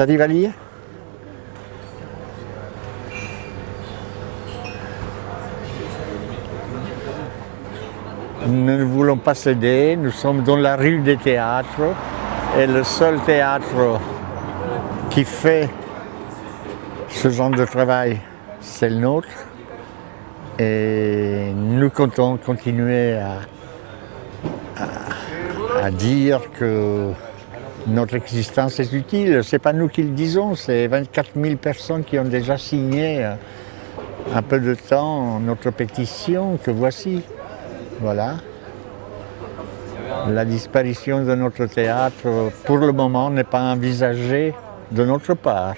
Tu arrives à lire? Nous ne voulons pas céder, nous sommes dans la rue des théâtres et le seul théâtre qui fait ce genre de travail, c'est le nôtre. Et nous comptons continuer à dire que notre existence est utile. Ce n'est pas nous qui le disons, c'est 24 000 personnes qui ont déjà signé un peu de temps notre pétition que voici. Voilà. La disparition de notre théâtre, pour le moment, n'est pas envisagée de notre part,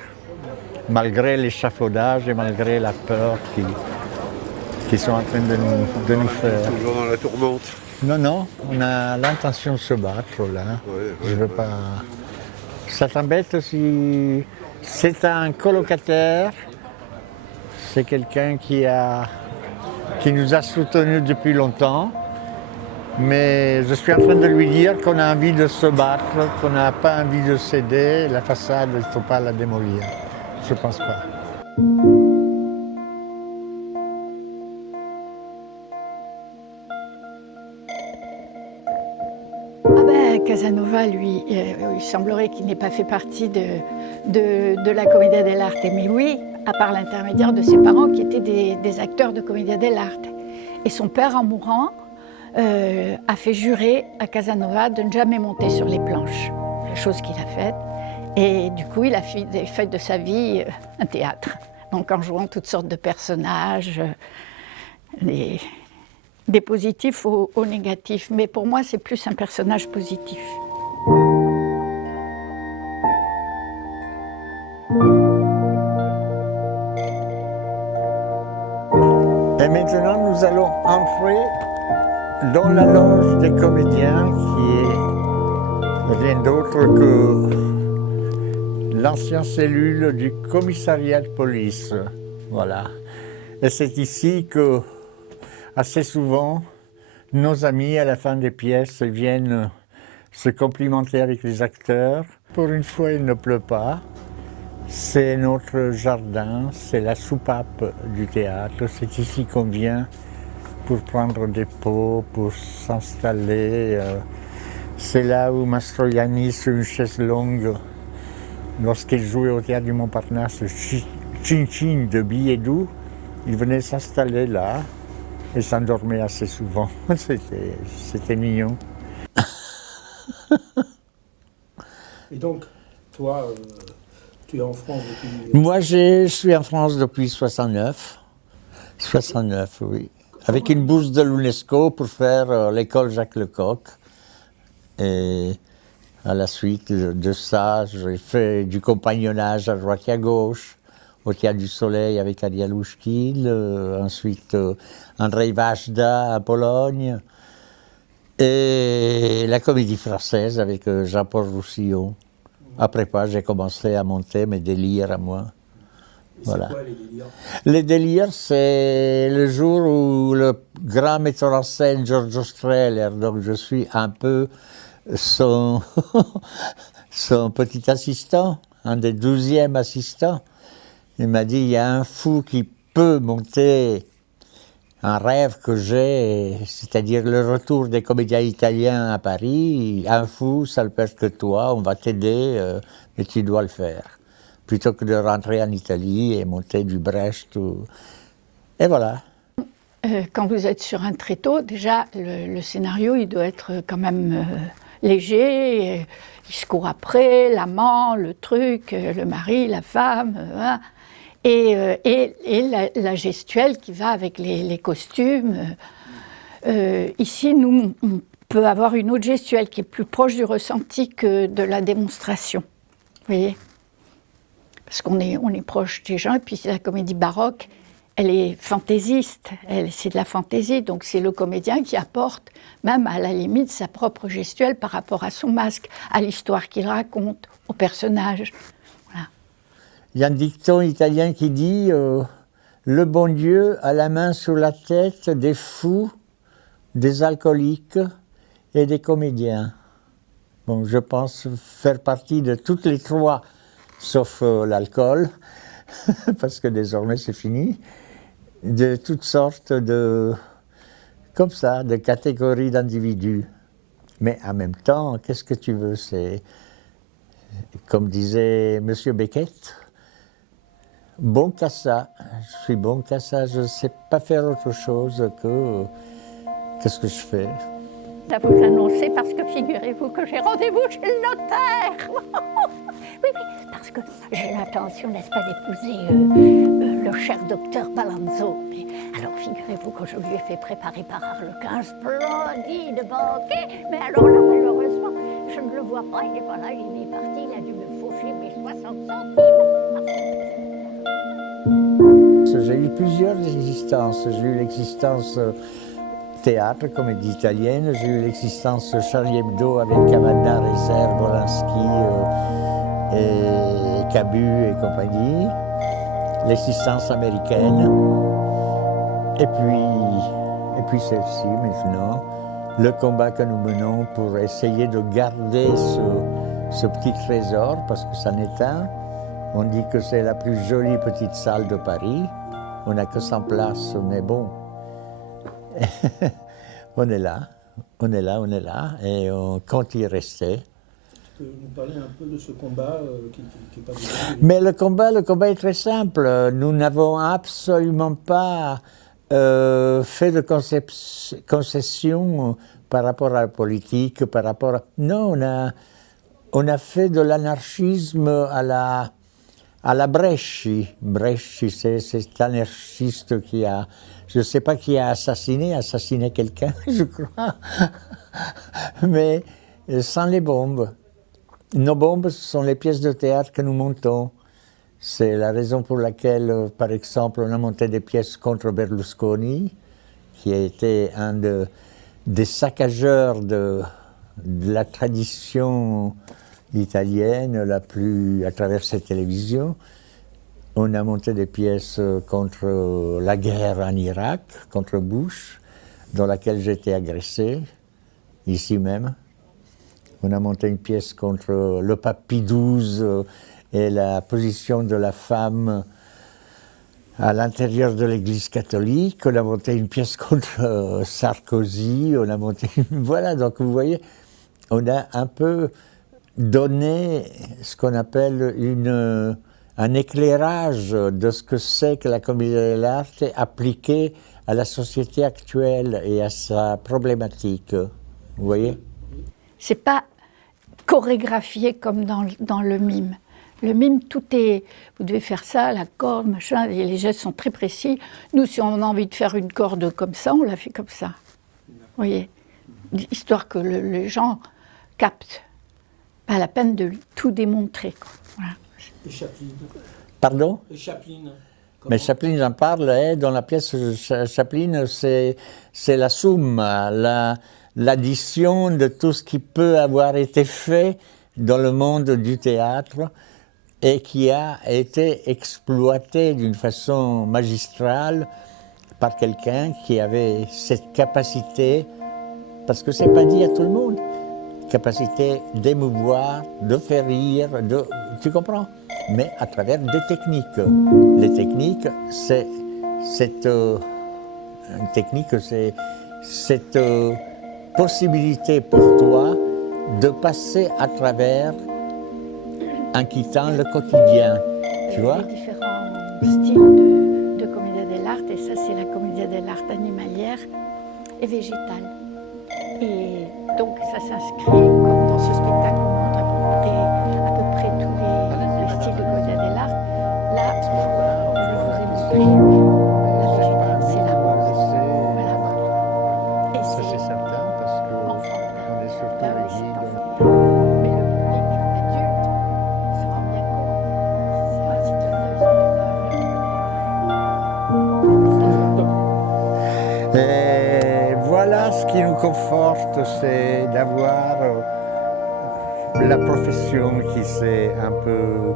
malgré l'échafaudage et malgré la peur qui sont en train de nous faire. Toujours dans la tourmente. Non, non, on a l'intention de se battre là. Je veux pas. Ça t'embête si c'est un colocataire, c'est quelqu'un qui nous a soutenus depuis longtemps, mais je suis en train de lui dire qu'on a envie de se battre, qu'on n'a pas envie de céder. La façade, il ne faut pas la démolir. Je pense pas. Casanova, lui, il semblerait qu'il n'ait pas fait partie de la Commedia dell'arte, mais oui, à part l'intermédiaire de ses parents qui étaient des acteurs de Commedia dell'arte. Et son père, en mourant, a fait jurer à Casanova de ne jamais monter sur les planches, la chose qu'il a faite. Et du coup, il a fait de sa vie un théâtre, donc en jouant toutes sortes de personnages, des positifs aux négatifs, mais pour moi c'est plus un personnage positif. Et maintenant nous allons entrer dans la loge des comédiens qui est rien d'autre que l'ancienne cellule du commissariat de police. Voilà. Et c'est ici que assez souvent, nos amis, à la fin des pièces, viennent se complimenter avec les acteurs. Pour une fois, il ne pleut pas. C'est notre jardin, c'est la soupape du théâtre. C'est ici qu'on vient pour prendre des pots, pour s'installer. C'est là où Mastroianni, sur une chaise longue, lorsqu'il jouait au théâtre du Montparnasse, Chin-Chin de Billedou, il venait s'installer là. Et s'endormait assez souvent. C'était mignon. Et donc, toi, tu es en France depuis... Moi, je suis en France depuis 69. 69, oui. Avec une bourse de l'UNESCO pour faire l'école Jacques Lecoq. Et à la suite de ça, j'ai fait du compagnonnage à droite et à gauche. Au Théâtre du Soleil avec Ariel Ouchkil, ensuite Andrzej Wajda à Pologne, et la Comédie Française avec Jean-Paul Roussillon. Après quoi, j'ai commencé à monter mes délires à moi. Et voilà. C'est quoi les délires? Les délires, c'est le jour où le grand metteur en scène Giorgio Strehler, donc je suis un peu son, son petit assistant, un des 12e assistants. Il m'a dit, il y a un fou qui peut monter un rêve que j'ai, c'est-à-dire le retour des comédiens italiens à Paris. Un fou, ça ne peut être que toi, on va t'aider, mais tu dois le faire. Plutôt que de rentrer en Italie et monter du Brecht. Et voilà. Quand vous êtes sur un tréteau, déjà, le scénario, il doit être quand même léger. Il se court après, l'amant, le truc, le mari, la femme... Hein. Et la gestuelle qui va avec les costumes. Ici, nous, on peut avoir une autre gestuelle qui est plus proche du ressenti que de la démonstration. Vous voyez? Parce qu'on est proche des gens, et puis la comédie baroque, elle est fantaisiste, c'est de la fantaisie, donc c'est le comédien qui apporte, même à la limite, sa propre gestuelle par rapport à son masque, à l'histoire qu'il raconte, au personnage. Il y a un dicton italien qui dit le bon Dieu a la main sur la tête des fous, des alcooliques et des comédiens. Bon, je pense faire partie de toutes les trois sauf l'alcool, parce que désormais c'est fini, de toutes sortes de, comme ça, de catégories d'individus. Mais en même temps, qu'est-ce que tu veux, c'est, comme disait M. Beckett, bon qu'à ça, je suis bon qu'à ça, je ne sais pas faire autre chose que qu'est-ce que je fais. À vous annoncer parce que figurez-vous que j'ai rendez-vous chez le notaire. Oui, parce que j'ai l'intention, n'est-ce pas, d'épouser le cher docteur Palazzo. Mais alors figurez-vous que je lui ai fait préparer par Arlequin un splendide banquet. Mais alors là, malheureusement, je ne le vois pas, il n'est pas là, il est parti, il a dû me faucher mes 60 centimes. J'ai eu plusieurs existences. J'ai eu l'existence théâtre, comédie italienne. J'ai eu l'existence Charlie Hebdo avec Cavada, Rezer, Wolanski et Cabu et compagnie. L'existence américaine. Et puis celle-ci maintenant. Le combat que nous menons pour essayer de garder ce petit trésor, parce que ça n'est un. On dit que c'est la plus jolie petite salle de Paris. On n'a que 100 places, mais bon. on est là, et on compte y rester. Tu peux nous parler un peu de ce combat qui est pas difficile. Mais le combat est très simple. Nous n'avons absolument pas fait de concessions par rapport à la politique, par rapport à... Non, on a fait de l'anarchisme à la Bresci. Bresci, c'est cet anarchiste qui a... Je ne sais pas qui a assassiné quelqu'un, je crois, mais sans les bombes. Nos bombes, ce sont les pièces de théâtre que nous montons. C'est la raison pour laquelle, par exemple, on a monté des pièces contre Berlusconi, qui a été un des saccageurs de la tradition italienne la plus à travers cette télévision. On a monté des pièces contre la guerre en Irak, contre Bush, dans laquelle j'ai été agressé, ici même. On a monté une pièce contre le pape Pie XII et la position de la femme à l'intérieur de l'Église catholique. On a monté une pièce contre Sarkozy. On a monté... Voilà, donc vous voyez, on a un peu donné ce qu'on appelle un éclairage de ce que c'est que la comédie dell'arte appliquée à la société actuelle et à sa problématique. Vous voyez? C'est pas chorégraphié comme dans le mime. Le mime, tout est... Vous devez faire ça, la corde, machin, et les gestes sont très précis. Nous, si on a envie de faire une corde comme ça, on la fait comme ça. Vous voyez? Histoire que les gens captent. Pas la peine de tout démontrer, quoi. Voilà. Et Chaplin. Pardon? Et Chaplin. Mais Chaplin, j'en parle, dans la pièce Chaplin, c'est la somme, l'addition de tout ce qui peut avoir été fait dans le monde du théâtre et qui a été exploité d'une façon magistrale par quelqu'un qui avait cette capacité, parce que c'est pas dit à tout le monde, capacité d'émouvoir, de faire rire, tu comprends? Mais à travers des techniques. Les techniques, c'est cette possibilité pour toi de passer à travers en quittant le quotidien, tu vois? Il y a différents styles de comédia dell'arte, et ça c'est la comédia dell'arte animalière et végétale. Et donc ça s'inscrit, comme dans ce spectacle, on montre à peu près tous les styles de comédia dell'arte. Là, je vous ai montré la végétale, c'est là. Voilà. Et Ça c'est certain, parce qu'on est surtout là les aussi, guides. mais le public adulte se rend bien compte. C'est Et voilà, ce qui nous conforte, c'est d'avoir la profession qui s'est un peu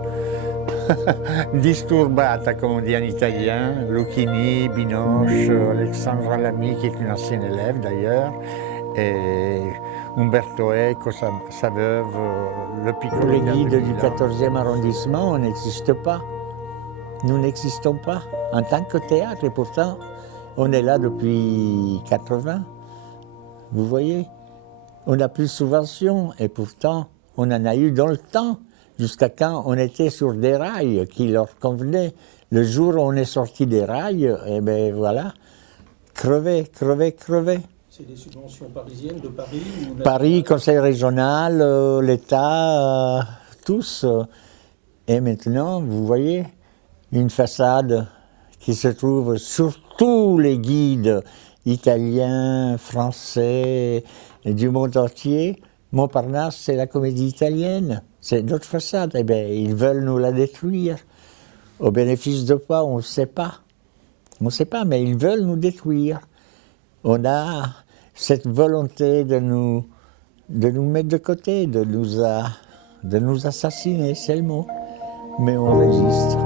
disturbata, comme on dit en italien. Lucchini, Binoche, Alexandra Lamy, qui est une ancienne élève d'ailleurs. Et Umberto Eco, sa veuve, le Piccolo. Les guides du 14e arrondissement, on n'existe pas. Nous n'existons pas en tant que théâtre, et pourtant, on est là depuis 80. Vous voyez, on n'a plus de subventions, et pourtant, on en a eu dans le temps, jusqu'à quand on était sur des rails qui leur convenaient. Le jour où on est sorti des rails, eh bien voilà, crevé. C'est des subventions parisiennes de Paris ou Paris, Conseil régional, l'État, tous. Et maintenant, vous voyez, une façade qui se trouve sur tous les guides italiens, français, du monde entier. Montparnasse, c'est la comédie italienne, c'est notre façade. Eh bien, ils veulent nous la détruire. Au bénéfice de quoi, on ne sait pas. On ne sait pas, mais ils veulent nous détruire. On a cette volonté de nous mettre de côté, de nous assassiner, c'est le mot. Mais on résiste.